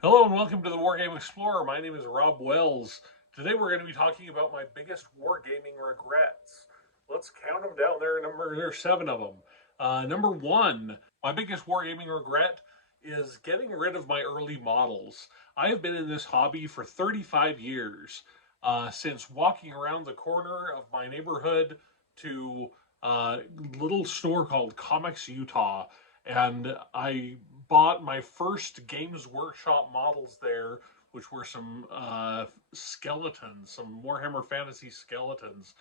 Hello and welcome to the Wargame Explorer. My name is Rob Wells. Today we're going to be talking about my biggest wargaming regrets. Let's count them down. There are seven of them. Number one, my biggest wargaming regret is getting rid of my early models. I have been in this hobby for 35 years, since walking around the corner of my neighborhood to a little store called Comics Utah, and I bought my first Games Workshop models there, which were some skeletons, some Warhammer Fantasy skeletons.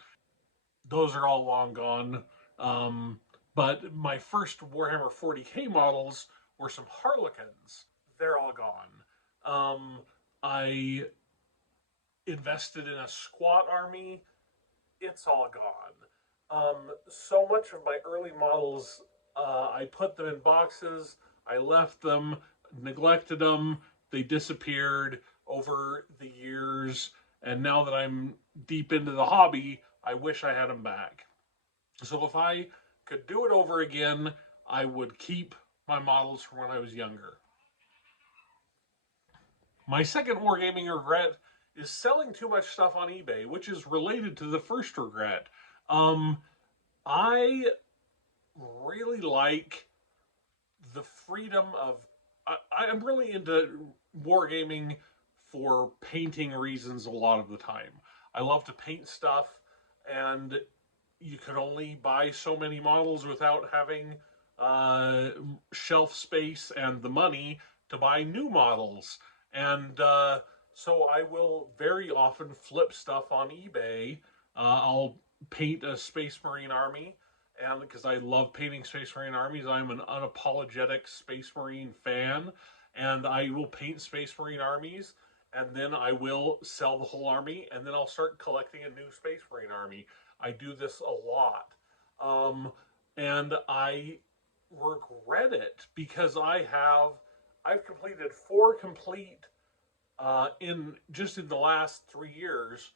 Those are all long gone. Um, but my first Warhammer 40K models were some Harlequins. They're all gone. I invested in a squat army. It's all gone. So much of my early models, I put them in boxes, I left them, neglected them, they disappeared over the years, and now that I'm deep into the hobby, I wish I had them back. So if I could do it over again, I would keep my models from when I was younger. My second wargaming regret is selling too much stuff on eBay, which is related to the first regret. Um, I really like the freedom of. I'm really into wargaming for painting reasons a lot of the time. I love to paint stuff, and you can only buy so many models without having uh, shelf space and the money to buy new models. And so I will very often flip stuff on eBay. I'll paint a Space Marine army, and because I love painting Space Marine armies, I'm an unapologetic Space Marine fan, and I will paint Space Marine armies, and then I will sell the whole army, and then I'll start collecting a new Space Marine army. I do this a lot, um, and I regret it because I've completed four complete in the last 3 years,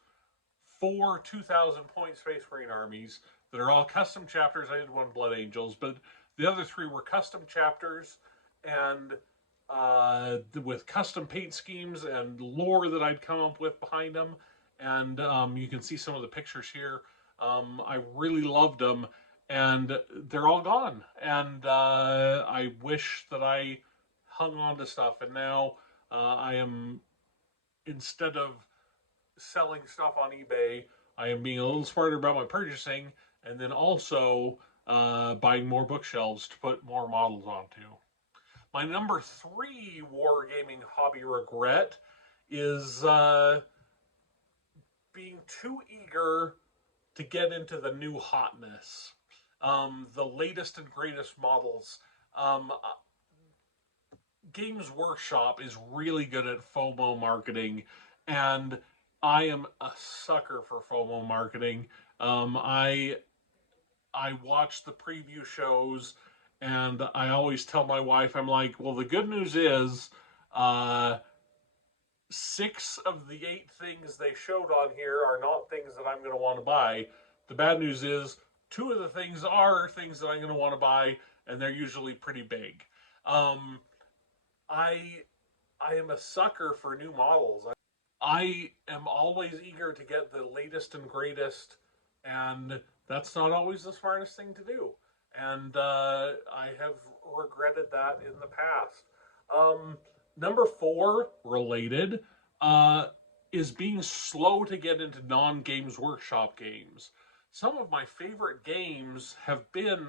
four 2,000 point Space Marine armies that are all custom chapters. I did one Blood Angels, but the other three were custom chapters and with custom paint schemes and lore that I'd come up with behind them. And you can see some of the pictures here. I really loved them, and they're all gone. And I wish that I hung on to stuff. And now I am, instead of selling stuff on eBay, I am being a little smarter about my purchasing, and then also buying more bookshelves to put more models onto. My number three wargaming hobby regret is being too eager to get into the new hotness, the latest and greatest models. Games Workshop is really good at FOMO marketing, and I am a sucker for FOMO marketing. I watch the preview shows, and I always tell my wife, I'm like, well, the good news is, uh, six of the eight things they showed on here are not things that I'm going to want to buy. The bad news is, two of the things are things that I'm going to want to buy, and they're usually pretty big. Um, I I am a sucker for new models. I am always eager to get the latest and greatest, and that's not always the smartest thing to do. And I have regretted that in the past. Um, Number four, related, uh, is being slow to get into non Games Workshop games. Some of my favorite games have been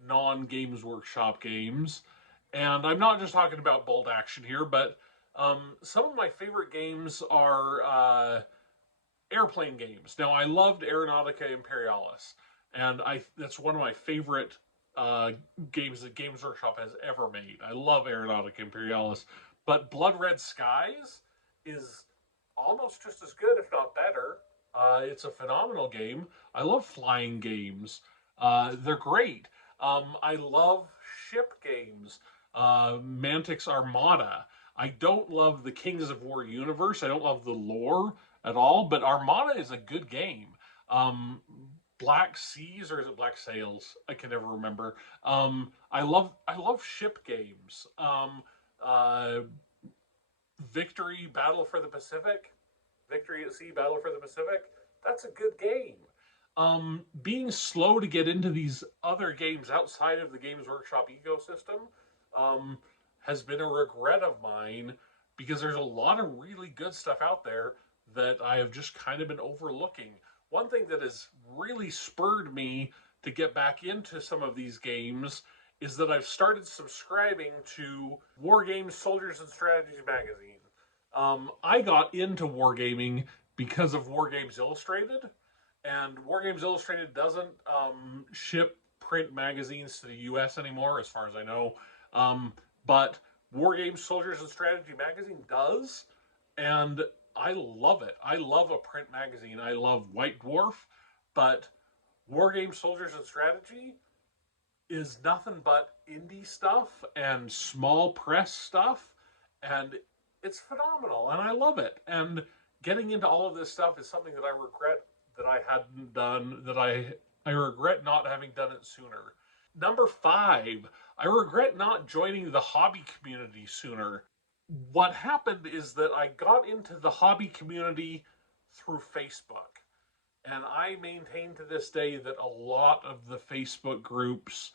non Games Workshop games, and I'm not just talking about bolt action here, but some of my favorite games are airplane games. Now, I loved Aeronautica Imperialis, and I that's one of my favorite uh, games that Games Workshop has ever made. I love Aeronautica Imperialis, but Blood Red Skies is almost just as good, if not better. It's a phenomenal game. I love flying games. They're great. I love ship games. Mantic's Armada. I don't love the Kings of War universe. I don't love the lore at all, but Armada is a good game. Um, Black Seas, or is it Black Sails? I can never remember. I love ship games. Uh, Victory Battle for the Pacific, Victory at Sea Battle for the Pacific, that's a good game. Being slow to get into these other games outside of the Games Workshop ecosystem um, has been a regret of mine because there's a lot of really good stuff out there that I have just kind of been overlooking. One thing that has really spurred me to get back into some of these games is that I've started subscribing to Wargames Soldiers and Strategies magazine. I got into wargaming because of Wargames Illustrated, and Wargames Illustrated doesn't ship print magazines to the U.S. anymore, as far as I know. But Wargames Soldiers and Strategy magazine does, and I love it. I love a print magazine. I love White Dwarf, but Wargames Soldiers and Strategy is nothing but indie stuff and small press stuff, and it's phenomenal, and I love it. And getting into all of this stuff is something that I regret that I hadn't done, that I regret not having done it sooner. Number 5, I regret not joining the hobby community sooner. What happened is that I got into the hobby community through Facebook. And I maintain to this day that a lot of the Facebook groups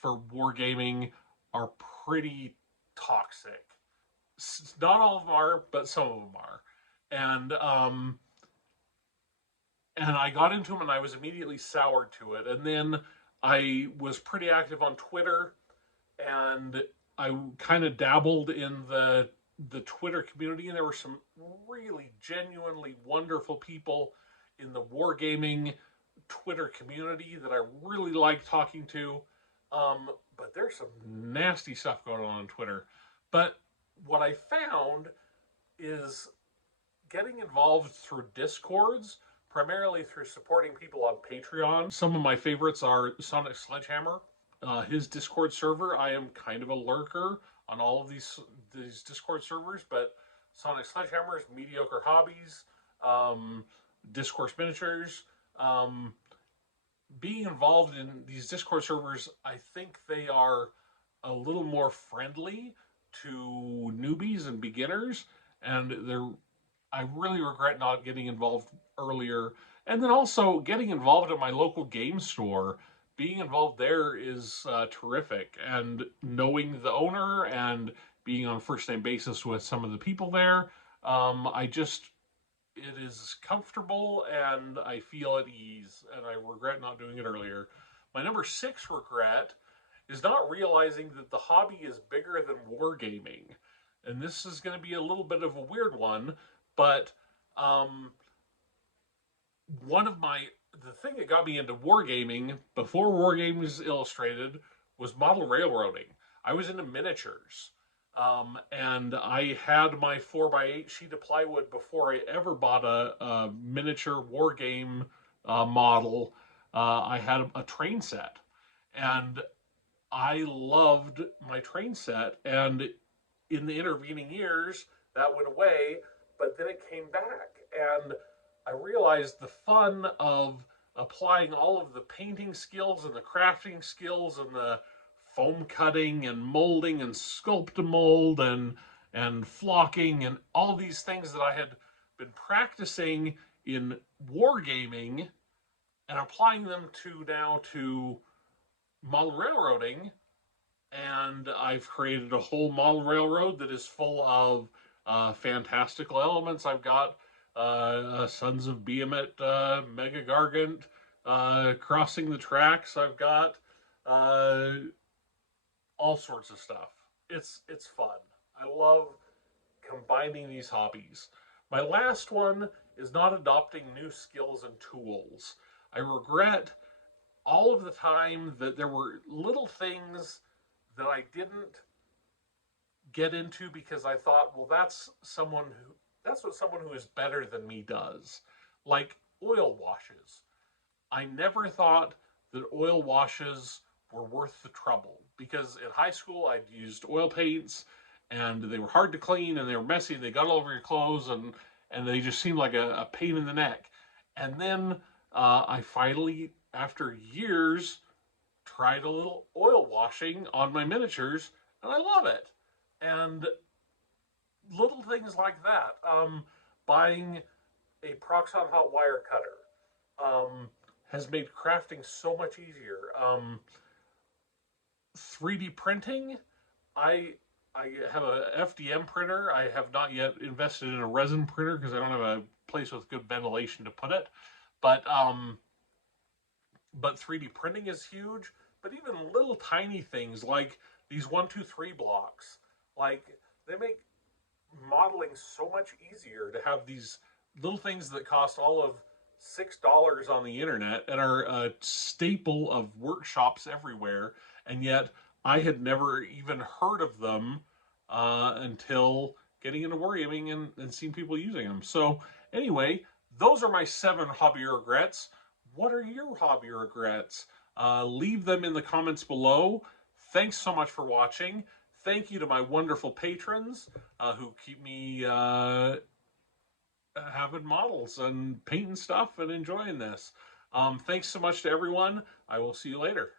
for wargaming are pretty toxic. Not all of them are, but some of them are. And and I got into them and I was immediately soured to it. And then I was pretty active on Twitter, and I kind of dabbled in the Twitter community, and there were some really genuinely wonderful people in the wargaming Twitter community that I really like talking to. But there's some nasty stuff going on Twitter. But what I found is getting involved through Discords, primarily through supporting people on Patreon. Some of my favorites are Sonic Sledgehammer, his Discord server. I am kind of a lurker on all of these Discord servers, but Sonic Sledgehammer's Mediocre Hobbies, Discourse Miniatures, being involved in these Discord servers, I think they are a little more friendly to newbies and beginners, and I really regret not getting involved earlier. And then also getting involved at my local game store. Being involved there is terrific, and knowing the owner and being on first name basis with some of the people there, it is comfortable and I feel at ease, and I regret not doing it earlier. My number 6 regret is not realizing that the hobby is bigger than wargaming. And this is going to be a little bit of a weird one, but one of the thing that got me into wargaming before Wargames Illustrated was model railroading. I was into miniatures. And I had my 4x8 sheet of plywood before I ever bought a miniature war game model. I had a train set, and I loved my train set. And in the intervening years, that went away, but then it came back. And I realized the fun of applying all of the painting skills and the crafting skills and the foam cutting and molding and sculpt-a-mold and flocking and all these things that I had been practicing in wargaming and applying them to model railroading. And I've created a whole model railroad that is full of fantastical elements. I've got Sons of Behemoth, Mega Gargant, crossing the tracks. I've got all sorts of stuff. It's fun. I love combining these hobbies. My last one is not adopting new skills and tools. I regret all of the time that there were little things that I didn't get into because I thought, well, that's what someone who is better than me does. Like oil washes. I never thought that oil washes were worth the trouble, because in high school I'd used oil paints and they were hard to clean and they were messy and they got all over your clothes and they just seemed like a pain in the neck. And then I finally, after years, tried a little oil washing on my miniatures, and I love it. And little things things like that. Buying a Proxxon hot wire cutter has made crafting so much easier. 3D printing, I I have a FDM printer. I have not yet invested in a resin printer because I don't have a place with good ventilation to put it. But 3D printing is huge. But even little tiny things like these 123 blocks, like they make modeling so much easier to have these little things that cost all of $6 on the internet and are a staple of workshops everywhere, and yet I had never even heard of them until getting into wargaming and seeing people using them. So anyway, those are my 7 hobby regrets. What are your hobby regrets? Leave them in the comments below. Thanks so much for watching. Thank you to my wonderful patrons who keep me having models and painting stuff and enjoying this. Thanks so much to everyone. I will see you later.